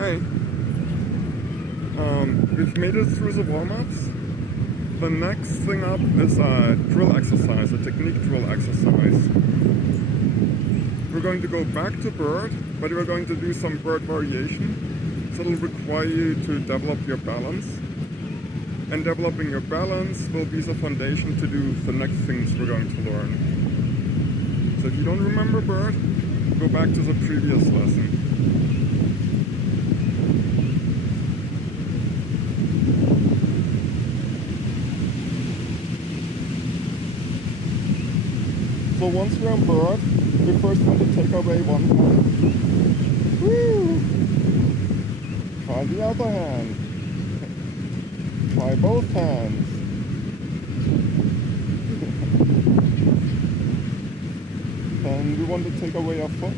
Hey, we've made it through the warm-ups. The next thing up is a drill exercise, a technique drill exercise. We're going to go back to bird, but we're going to do some bird variation. So it'll require you to develop your balance. And developing your balance will be the foundation to do the next things we're going to learn. So if you don't remember bird, go back to the previous lesson. So once we're on bird, we first want to take away one hand. Woo! Try the other hand. Try both hands. And we want to take away our foot.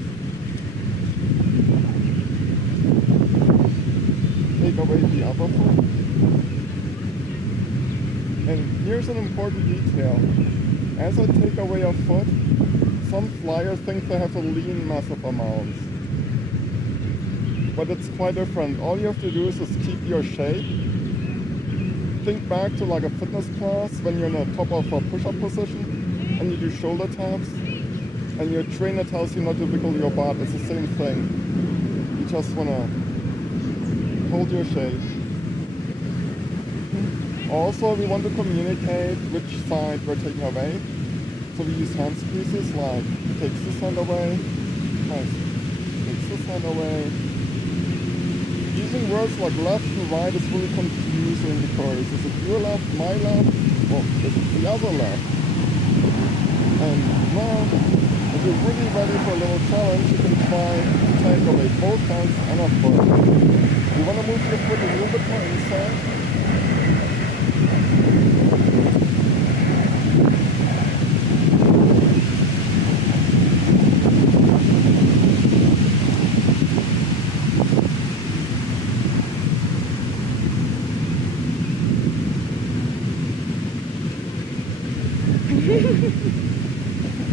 Take away the other foot. And here's an important detail. As I take away a foot, some flyers think they have to lean massive amounts. But it's quite different. All you have to do is just keep your shape. Think back to like a fitness class when you're in the top of a push-up position and you do shoulder taps and your trainer tells you not to wiggle your butt. It's the same thing. You just want to hold your shape. Also, we want to communicate which side we're taking away. So we use hand squeezes like takes this hand away, takes this hand away. Using words like left and right is really confusing because is it your left, my left, or is it the other left? And now, if you're really ready for a little challenge, you can try to take away both hands and a foot. You want to move your foot a little bit more inside.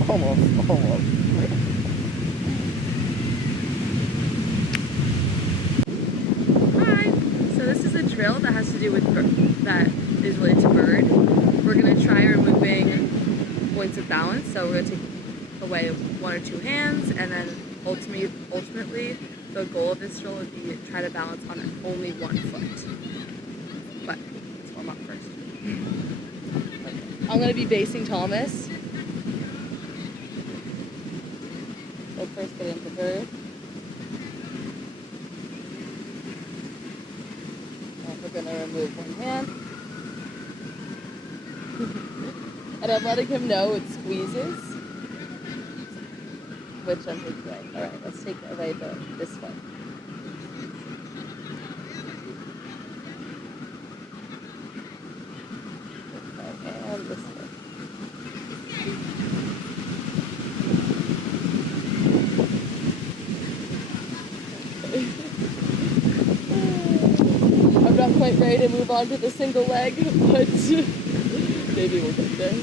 Almost. Hi! So this is a drill that has to do with that is related to bird. We're going to try removing points of balance. So we're going to take away one or two hands, and then ultimately the goal of this drill would be to try to balance on only one foot. But let's warm up first. I'm going to be basing Thomas. So first get into bird. And we're going to remove one hand. And I'm letting him know it squeezes. Which I'm taking away. Alright, let's take away this one. Okay, and this one. I'm not quite ready to move on to the single leg, but maybe we'll get there.